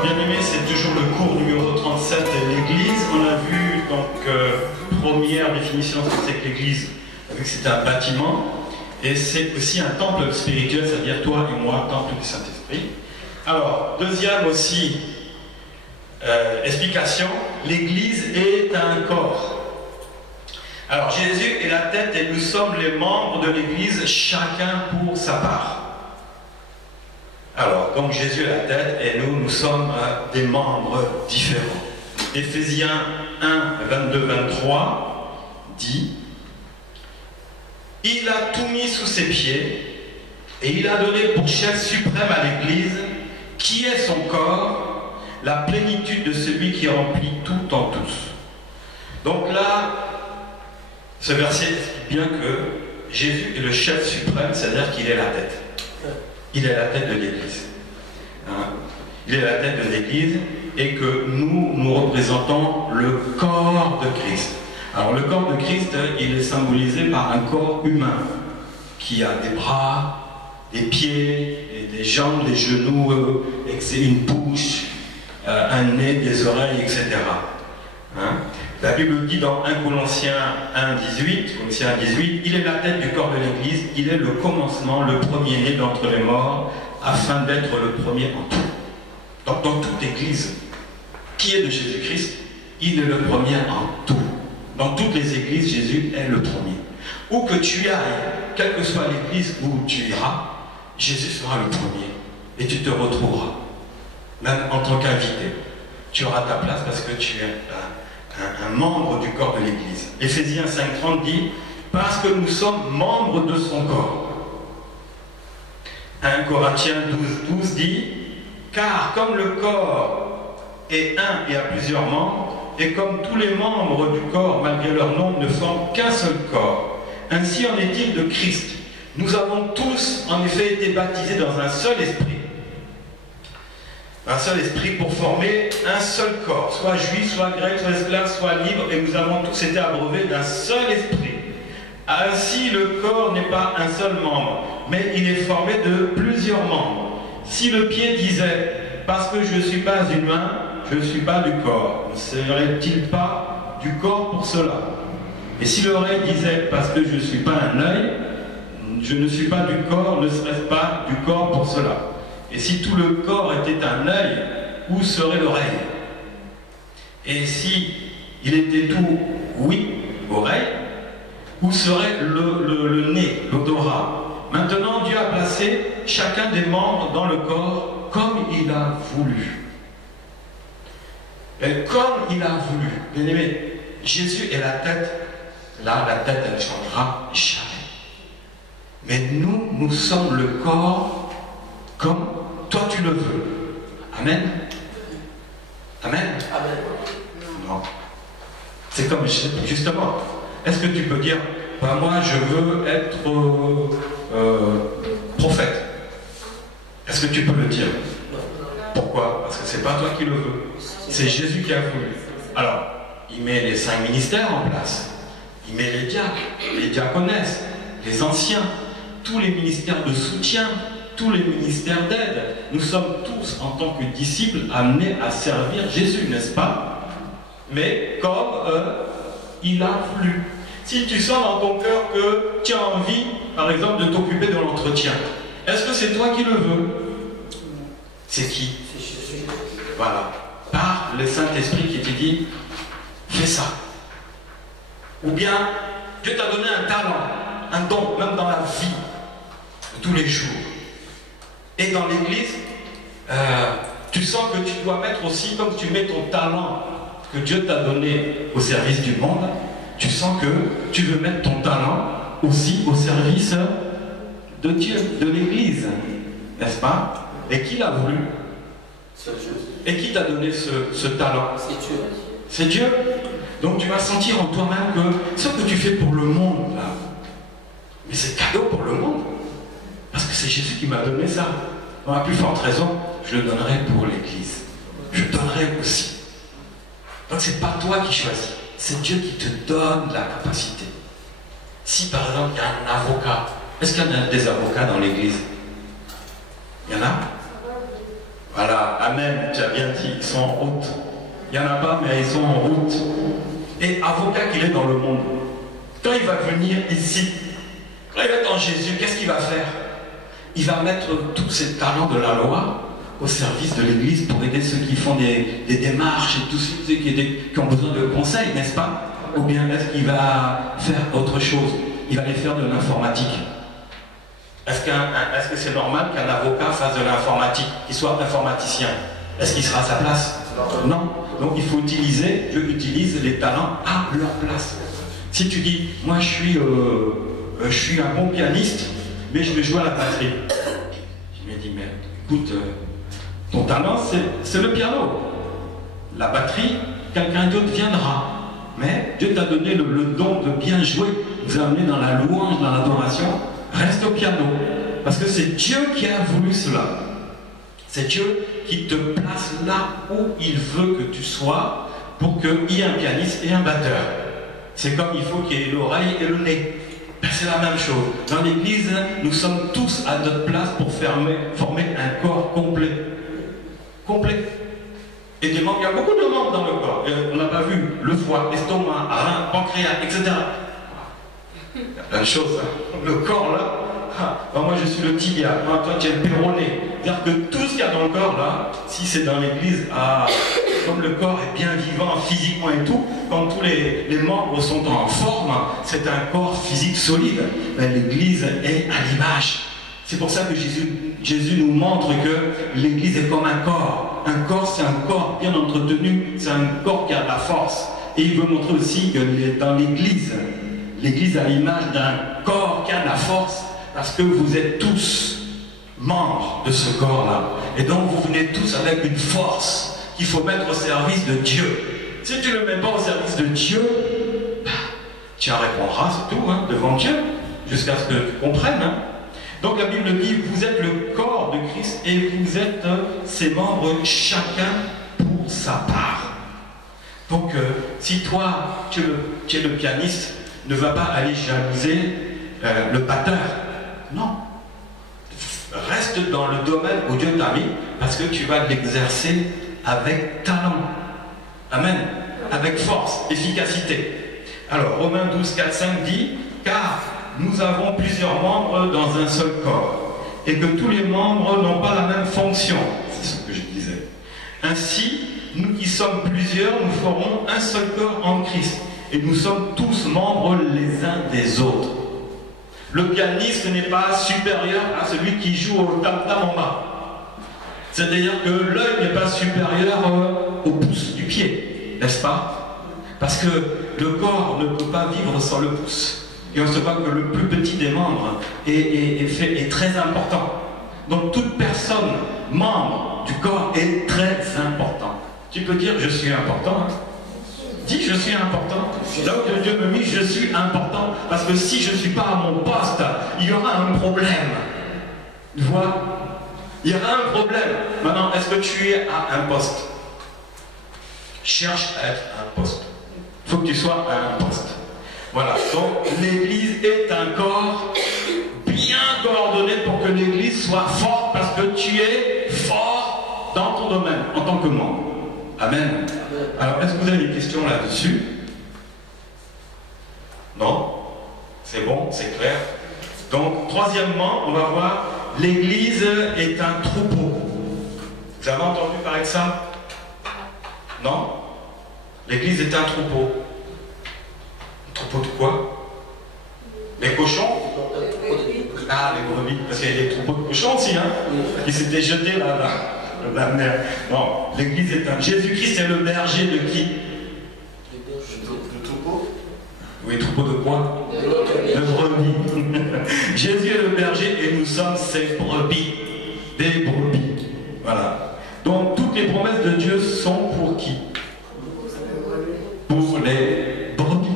Bien-aimés, c'est toujours le cours numéro 37 de l'Église. On a vu donc première définition de ce que c'est que l'Église, vu que c'est un bâtiment, et c'est aussi un temple spirituel, c'est-à-dire toi et moi, temple du Saint-Esprit. Alors, deuxième aussi explication, l'Église est un corps. Alors, Jésus est la tête et nous sommes les membres de l'Église, chacun pour sa part. Alors, donc Jésus est la tête et nous sommes des membres différents. Éphésiens 1, 22-23 dit: il a tout mis sous ses pieds et il a donné pour chef suprême à l'Église, qui est son corps, la plénitude de celui qui remplit tout en tous. Donc là, ce verset explique bien que Jésus est le chef suprême, c'est-à-dire qu'il est la tête. Il est la tête de l'Église. Il est la tête de l'Église et que nous représentons le corps de Christ. Alors le corps de Christ, il est symbolisé par un corps humain qui a des bras, des pieds, des jambes, des genoux, une bouche, un nez, des oreilles, etc. La Bible dit dans 1 Colossiens 1,18, il est la tête du corps de l'Église, il est le commencement, le premier-né d'entre les morts, afin d'être le premier en tout. Donc dans toute Église qui est de Jésus-Christ, il est le premier en tout. Dans toutes les églises, Jésus est le premier. Où que tu ailles, quelle que soit l'église où tu iras, Jésus sera le premier. Et tu te retrouveras, même en tant qu'invité. Tu auras ta place parce que tu es un membre du corps de l'Église. Éphésiens 5,30 dit: parce que nous sommes membres de son corps. 1 Corinthiens 12,12 dit: car comme le corps est un et a plusieurs membres, et comme tous les membres du corps, malgré leur nombre, ne forment qu'un seul corps, ainsi en est-il de Christ. Nous avons tous, en effet, été baptisés dans un seul esprit. Un seul esprit pour former un seul corps, soit juif, soit grec, soit esclave, soit libre, et nous avons tous été abreuvés d'un seul esprit. Ainsi, le corps n'est pas un seul membre, mais il est formé de plusieurs membres. Si le pied disait « parce que je ne suis pas une main, je ne suis pas du corps », ne serait-il pas du corps pour cela? Et si l'oreille disait « parce que je ne suis pas un œil, je ne suis pas du corps, ne serait-ce pas du corps pour cela ?» Et si tout le corps était un œil, où serait l'oreille? Et si il était tout, oui, oreille, où serait le nez, l'odorat? Maintenant, Dieu a placé chacun des membres dans le corps comme il a voulu. Et comme il a voulu. Bien aimé, Jésus est la tête. Là, la tête, elle ne changera jamais. Mais nous sommes le corps comme toi tu le veux. Amen. Amen. Amen. Non. C'est comme, justement, est-ce que tu peux dire, bah, moi je veux être prophète? Est-ce que tu peux le dire? Pourquoi? Parce que c'est pas toi qui le veux. C'est Jésus qui a voulu. Alors, il met les 5 ministères en place. Il met les diacres, les diaconesses, les anciens, tous les ministères de soutien, tous les ministères d'aide. Nous sommes tous, en tant que disciples, amenés à servir Jésus, n'est-ce pas? Mais comme il a voulu. Si tu sens dans ton cœur que tu as envie, par exemple, de t'occuper de l'entretien, est-ce que c'est toi qui le veux? C'est qui? C'est Jésus. Voilà. Par le Saint-Esprit qui te dit, fais ça. Ou bien, Dieu t'a donné un talent, un don, même dans la vie de tous les jours. Et dans l'église, tu sens que tu dois mettre aussi, comme tu mets ton talent que Dieu t'a donné au service du monde, tu sens que tu veux mettre ton talent aussi au service de Dieu, de l'église. N'est-ce pas? Et qui l'a voulu? C'est Dieu. Et qui t'a donné ce talent? C'est Dieu. C'est Dieu. Donc tu vas sentir en toi-même que ce que tu fais pour le monde, là, mais c'est cadeau pour le monde. Parce que c'est Jésus qui m'a donné ça. Dans la plus forte raison, je le donnerai pour l'Église. Je le donnerai aussi. Donc c'est pas toi qui choisis. C'est Dieu qui te donne la capacité. Si par exemple il y a un avocat, est-ce qu'il y en a des avocats dans l'Église? Il y en a? Voilà, Amen, tu as bien dit, ils sont en route. Il n'y en a pas, mais ils sont en route. Et avocat qu'il est dans le monde, quand il va venir ici, quand il va être en Jésus, qu'est-ce qu'il va faire? Il va mettre tous ses talents de la loi au service de l'Église pour aider ceux qui font des démarches et tous ceux qui ont besoin de conseils, n'est-ce pas? Ou bien est-ce qu'il va faire autre chose? Il va aller faire de l'informatique. Est-ce que c'est normal qu'un avocat fasse de l'informatique, qu'il soit informaticien? Est-ce qu'il sera à sa place? Non. Donc il faut utiliser, Dieu utilise les talents à leur place. Si tu dis, moi je suis un bon pianiste, mais je vais jouer à la batterie. Je me dis, mais écoute, ton talent c'est le piano. La batterie, quelqu'un d'autre viendra. Mais Dieu t'a donné le don de bien jouer, nous a amené dans la louange, dans l'adoration. Reste au piano. Parce que c'est Dieu qui a voulu cela. C'est Dieu qui te place là où il veut que tu sois pour qu'il y ait un pianiste et un batteur. C'est comme il faut qu'il y ait l'oreille et le nez. C'est la même chose. Dans l'église, nous sommes tous à notre place pour former un corps complet. Complet. Et des membres, il y a beaucoup de membres dans le corps. On n'a pas vu le foie, l'estomac, rein, pancréas, etc. Il y a plein de choses. Hein. Le corps là, moi je suis le tibia, toi tu es le péroné. C'est-à-dire que tout ce qu'il y a dans le corps là, si c'est dans l'église, comme le corps est bien vivant physiquement et tout, quand tous les membres sont en forme, c'est un corps physique solide. L'église est à l'image. C'est pour ça que Jésus nous montre que l'église est comme un corps. Un corps, c'est un corps bien entretenu, c'est un corps qui a de la force. Et il veut montrer aussi que dans l'église, l'église a l'image d'un corps qui a de la force, parce que vous êtes tous membres de ce corps-là. Et donc vous venez tous avec une force qu'il faut mettre au service de Dieu. Si tu ne le mets pas au service de Dieu, tu en répondras, c'est tout, hein, devant Dieu, jusqu'à ce que tu comprennes. Hein. Donc la Bible dit, vous êtes le corps de Christ et vous êtes ses membres, chacun pour sa part. Donc si toi, tu es le pianiste, ne va pas aller jalouser le batteur. Non. Reste dans le domaine où Dieu t'a mis, parce que tu vas l'exercer avec talent. Amen. Avec force, efficacité. Alors, Romains 12, 4, 5 dit, car nous avons plusieurs membres dans un seul corps, et que tous les membres n'ont pas la même fonction. C'est ce que je disais. Ainsi, nous qui sommes plusieurs, nous ferons un seul corps en Christ, et nous sommes tous membres les uns des autres. Le pianiste n'est pas supérieur à celui qui joue au tam-tam en bas. C'est-à-dire que l'œil n'est pas supérieur au pouce du pied, n'est-ce pas? Parce que le corps ne peut pas vivre sans le pouce. Et on se voit que le plus petit des membres est très important. Donc toute personne, membre du corps, est très important. Tu peux dire, je suis important, hein? Dis, je suis important. Là où Dieu me met, je suis important. Parce que si je ne suis pas à mon poste, il y aura un problème. Tu vois? Il y aura un problème. Maintenant, est-ce que tu es à un poste? Cherche à être à un poste. Il faut que tu sois à un poste. Voilà. Donc, l'Église est un corps bien coordonné pour que l'Église soit forte, parce que tu es fort dans ton domaine, en tant que membre. Amen. Alors, est-ce que vous avez des questions là-dessus? Non? C'est bon, c'est clair. Donc, troisièmement, on va voir, l'Église est un troupeau. Vous avez entendu parler de ça? Non? L'Église est un troupeau. Un troupeau de quoi? Les cochons? Ah, les brebis. Parce qu'il y a des troupeaux de cochons aussi, hein? Qui s'étaient jetés là-bas. La mer. Non, l'Église est un... Jésus-Christ est le berger de qui? Le troupeau. Oui, troupeau de quoi? De brebis. Jésus est le berger et nous sommes ses brebis. Des brebis. Voilà. Donc toutes les promesses de Dieu sont pour qui? Pour les brebis.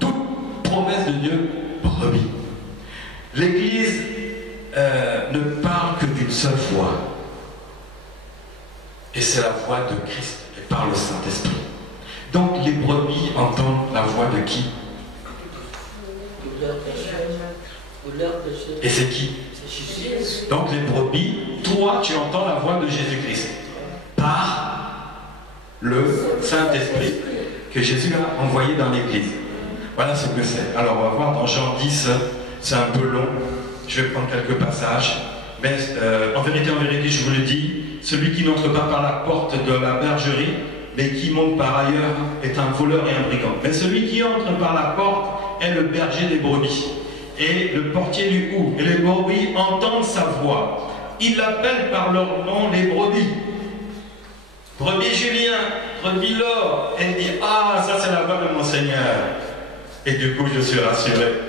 Toute promesse de Dieu, brebis. L'Église ne parle que d'une seule voix. Et c'est la voix de Christ, et par le Saint-Esprit. Donc les brebis entendent la voix de qui? Et c'est qui? Donc les brebis, toi tu entends la voix de Jésus-Christ. par le Saint-Esprit que Jésus a envoyé dans l'Église. Voilà ce que c'est. Alors on va voir dans Jean 10, c'est un peu long, je vais prendre quelques passages, mais en vérité, je vous le dis, celui qui n'entre pas par la porte de la bergerie, mais qui monte par ailleurs, est un voleur et un brigand. Mais celui qui entre par la porte est le berger des brebis. Et le portier lui ouvre, et les brebis entendent sa voix. Il appelle par leur nom les brebis. Brebis Julien, brebis Laure. Et il dit, ah, ça c'est la voix de mon Seigneur. Et du coup, je suis rassuré.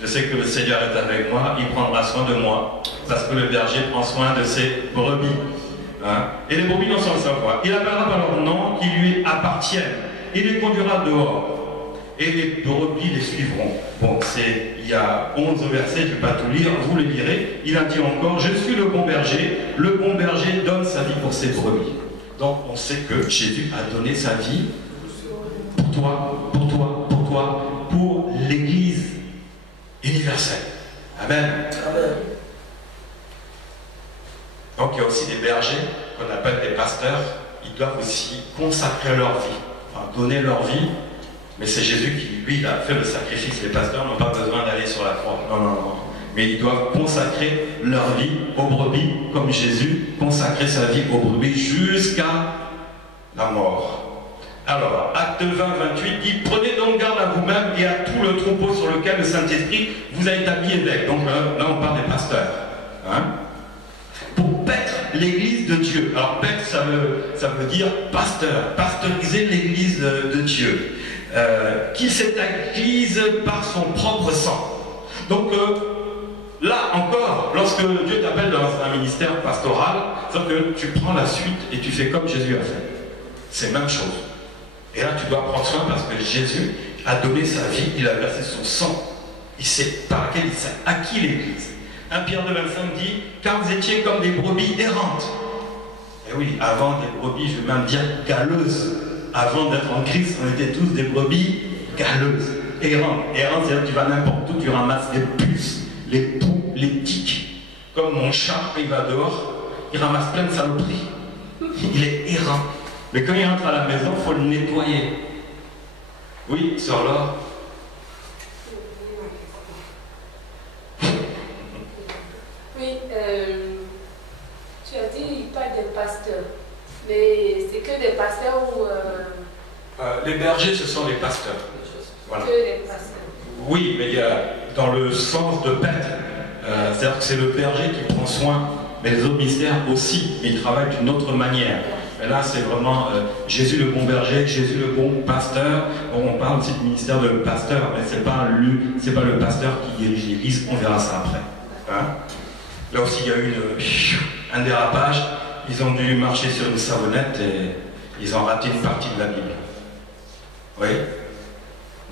Je sais que le Seigneur est avec moi, il prendra soin de moi. Parce que le berger prend soin de ses brebis. Hein? Et les brebis n'entendent sa voix. Il appellera par leur nom qui lui appartiennent. Il les conduira dehors. Et les brebis les suivront. Bon, il y a 11 versets, je ne vais pas tout lire, vous le lirez. Il a dit encore, je suis le bon berger donne sa vie pour ses brebis. Donc on sait que Jésus a donné sa vie pour toi, pour toi, pour toi, pour l'Église universelle. Amen. Amen. Donc il y a aussi des bergers, qu'on appelle des pasteurs, ils doivent aussi consacrer leur vie, enfin, donner leur vie. Mais c'est Jésus qui, lui, il a fait le sacrifice. Les pasteurs n'ont pas besoin d'aller sur la croix. Non, non, non. Mais ils doivent consacrer leur vie aux brebis, comme Jésus consacrait sa vie aux brebis jusqu'à la mort. Alors, Acte 20, 28 dit, prenez donc garde à vous-même et à tout le troupeau sur lequel le Saint-Esprit vous a établi évêque. Donc là, on parle des pasteurs. Hein? Pour paître l'église de Dieu. Alors, paître, ça veut dire pasteur, pasteuriser l'église de Dieu. Qu'il s'est acquise par son propre sang. Donc là encore, lorsque Dieu t'appelle dans un ministère pastoral, c'est que tu prends la suite et tu fais comme Jésus a fait. C'est la même chose. Et là tu dois prendre soin parce que Jésus a donné sa vie, il a versé son sang. Il sait par laquelle il s'est acquis l'église. 1 Pierre 2, 25 dit, car vous étiez comme des brebis errantes. Et oui, avant des brebis, je vais même dire galeuses. Avant d'être en Christ, on était tous des brebis galeuses, errantes. Errantes, c'est-à-dire que tu vas n'importe où, tu ramasses les puces, les poux, les tiques. Comme mon chat, quand il va dehors, il ramasse plein de saloperies. Il est errant. Mais quand il rentre à la maison, il faut le nettoyer. Oui, sœur Laure. Oui, tu as dit il parle des pasteurs. Mais c'est que des pasteurs ou... les bergers, ce sont les pasteurs. Voilà. Que des pasteurs. Oui, mais il y a dans le sens de paître. C'est-à-dire que c'est le berger qui prend soin, mais les autres ministères aussi, mais ils travaillent d'une autre manière. Et là, c'est vraiment Jésus le bon berger, Jésus le bon pasteur. Bon, on parle aussi du ministère de pasteur, mais ce n'est pas le pasteur qui dirige l'église, on verra ça après. Hein? Là aussi, il y a eu un dérapage. Ils ont dû marcher sur une savonnette et ils ont raté une partie de la Bible. Oui?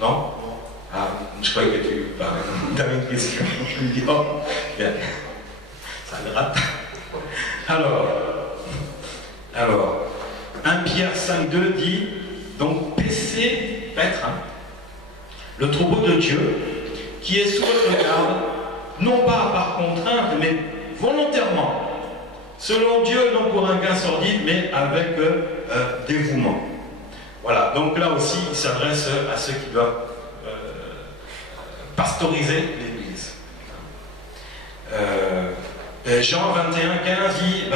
Non? Ah, je croyais que tu avais une question. Je me dis, oh, bien. Ça le rate. Alors, 1 Pierre 5,2 dit, donc paissez, paître, hein, le troupeau de Dieu, qui est sous votre garde, non pas par contrainte, mais volontairement. Selon Dieu, non pour un gain sordide, mais avec dévouement. Voilà, donc là aussi, il s'adresse à ceux qui doivent pastoriser l'Église. Jean 21, 15 dit,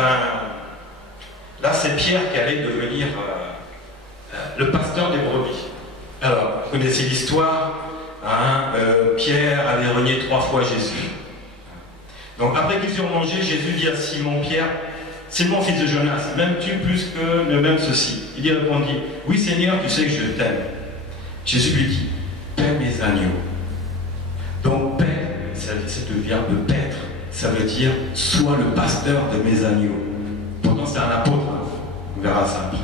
là c'est Pierre qui allait devenir le pasteur des brebis. Alors, vous connaissez l'histoire, hein, Pierre avait renié 3 fois Jésus. Donc après qu'ils eurent mangé, Jésus dit à Simon-Pierre, Simon fils de Jonas, m'aimes-tu plus que ne m'aime ceci? Il lui répondit, oui Seigneur, tu sais que je t'aime. Jésus lui dit, paie mes agneaux. Donc paie, c'est le verbe paître, ça veut dire sois le pasteur de mes agneaux. Pourtant c'est un apôtre, hein. On verra ça après.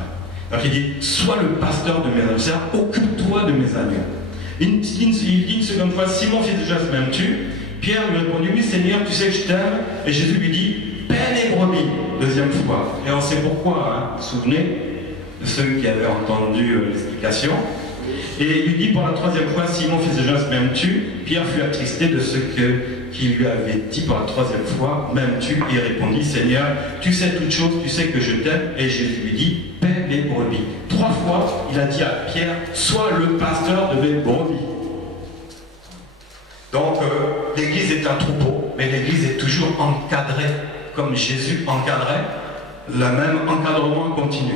Donc il dit, sois le pasteur de mes agneaux, c'est-à-dire occupe-toi de mes agneaux. Il dit une seconde fois, Simon fils de Jonas, m'aimes-tu? Pierre lui répondit, oui Seigneur, tu sais que je t'aime. Et Jésus lui dit, paie les brebis, deuxième fois. Et on sait pourquoi, hein. Vous vous souvenez de ceux qui avaient entendu l'explication. Et il lui dit pour la 3e fois, Simon fils de Jonas, m'aimes-tu? Pierre fut attristé de ce que qui lui avait dit pour la troisième fois, m'aimes-tu? Il répondit, Seigneur, tu sais toutes choses, tu sais que je t'aime. Et Jésus lui dit, paie les brebis. 3 fois, il a dit à Pierre, sois le pasteur de mes brebis. Donc, l'église est un troupeau, mais l'église est toujours encadrée, comme Jésus encadrait, le même encadrement continu.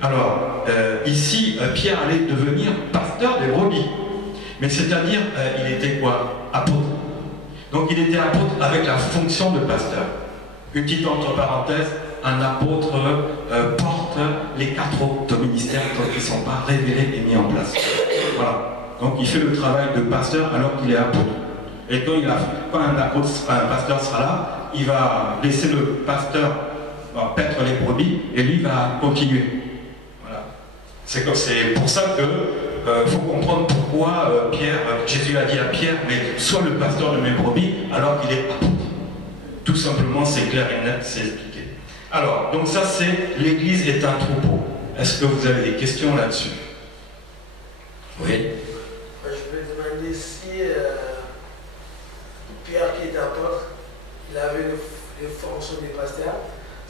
Alors, ici, Pierre allait devenir pasteur des brebis. Mais c'est-à-dire, il était quoi? Apôtre. Donc il était apôtre avec la fonction de pasteur. Une petite entre parenthèses, un apôtre porte les 4 autres ministères quand ils ne sont pas révélés et mis en place. Voilà. Donc il fait le travail de pasteur alors qu'il est apôtre. Et quand un pasteur sera là, il va laisser le pasteur paître les brebis et lui va continuer. Voilà. C'est pour ça que faut comprendre pourquoi Jésus a dit à Pierre, mais sois le pasteur de mes brebis, alors qu'il est apôtre. Tout simplement, c'est clair et net, c'est expliqué. Alors, donc ça c'est, l'église est un troupeau. Est-ce que vous avez des questions là-dessus? Oui. Je vais demander si Pierre qui est apôtre, il avait les fonctions des pasteurs,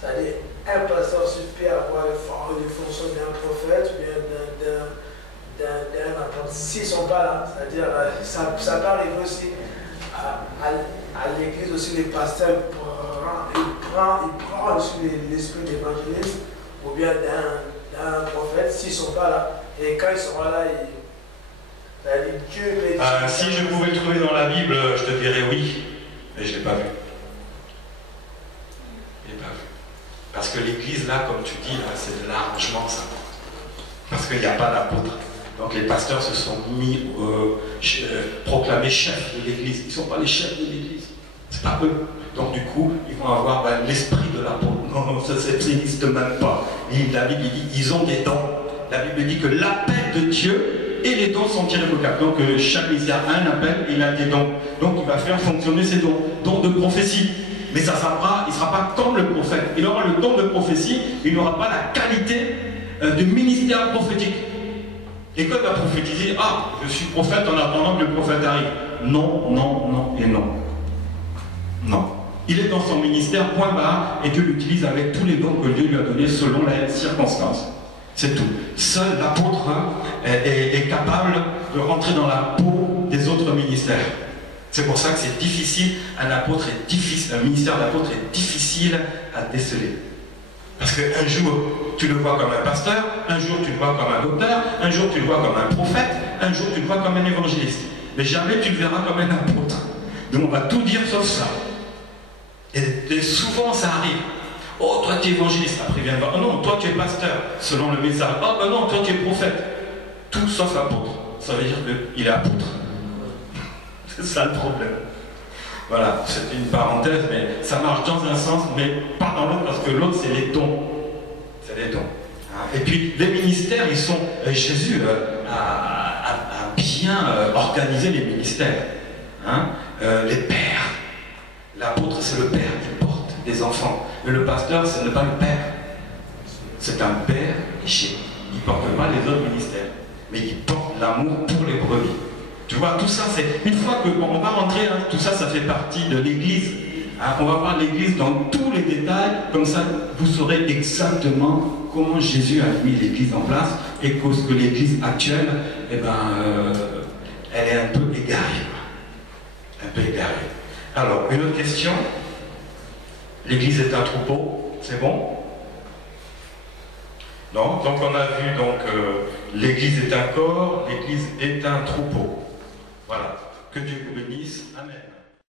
c'est-à-dire un pasteur super avoir les fonctions d'un prophète, bien d'un apôtre. S'ils ne sont pas là, c'est-à-dire ça peut arriver aussi à l'église aussi, les pasteurs prennent aussi l'esprit d'évangélisme ou bien d'un prophète, s'ils ne sont pas là. Et quand ils seront là, Dieu si je pouvais le trouver dans la Bible, je te dirais oui, mais je ne l'ai pas vu. Je l'ai pas vu. Parce que l'église, là, comme tu dis, c'est de l'arrangement, ça. Parce qu'il n'y a pas d'apôtre. Donc les pasteurs se sont mis proclamés chefs de l'église. Ils ne sont pas les chefs de l'église. C'est pas eux. Donc du coup, ils vont avoir l'esprit de l'apôtre. Non, ça n'existe même pas. Et la Bible dit, ils ont des dons. La Bible dit que l'appel de Dieu et les dons sont irrévocables. Donc chaque ministère a un appel et il a des dons. Donc il va faire fonctionner ses dons. Dons de prophétie. Mais il ne sera pas comme le prophète. Il aura le don de prophétie, il n'aura pas la qualité de ministère prophétique. Et quand il va prophétiser, je suis prophète en attendant que le prophète arrive. Non, non, non et non. Non. Il est dans son ministère, point barre, et Dieu l'utilise avec tous les dons que Dieu lui a donnés selon les circonstances. C'est tout. Seul l'apôtre est capable de rentrer dans la peau des autres ministères. C'est pour ça que c'est difficile, un ministère d'apôtre est difficile à déceler. Parce qu'un jour, tu le vois comme un pasteur, un jour tu le vois comme un auteur, un jour tu le vois comme un prophète, un jour tu le vois comme un évangéliste. Mais jamais tu le verras comme un apôtre. Donc on va tout dire sauf ça. Et souvent ça arrive. Oh, toi tu es évangéliste, après vient voir. Oh non, toi tu es pasteur, selon le message. Oh ben non, toi tu es prophète. Tout sauf apôtre. Ça veut dire qu'il est apôtre. C'est ça le problème. Voilà, c'est une parenthèse, mais ça marche dans un sens, mais pas dans l'autre, parce que l'autre, c'est les dons. C'est les dons. Et puis, les ministères, ils sont... Jésus a bien organisé les ministères. Les pères. L'apôtre, c'est le père qui porte des enfants. Mais le pasteur, ce n'est pas le père. C'est un père péché. Il ne porte pas les autres ministères. Mais il porte l'amour pour les brebis. Tu vois, tout ça, c'est... Une fois qu'on va rentrer, tout ça, ça fait partie de l'église. On va voir l'église dans tous les détails. Comme ça, vous saurez exactement comment Jésus a mis l'église en place. Et que l'église actuelle, elle est un peu égarée. Un peu égarée. Alors, une autre question. L'église est un troupeau, c'est bon? Non? Donc on a vu, l'église est un corps, l'église est un troupeau. Voilà. Que Dieu vous bénisse. Amen.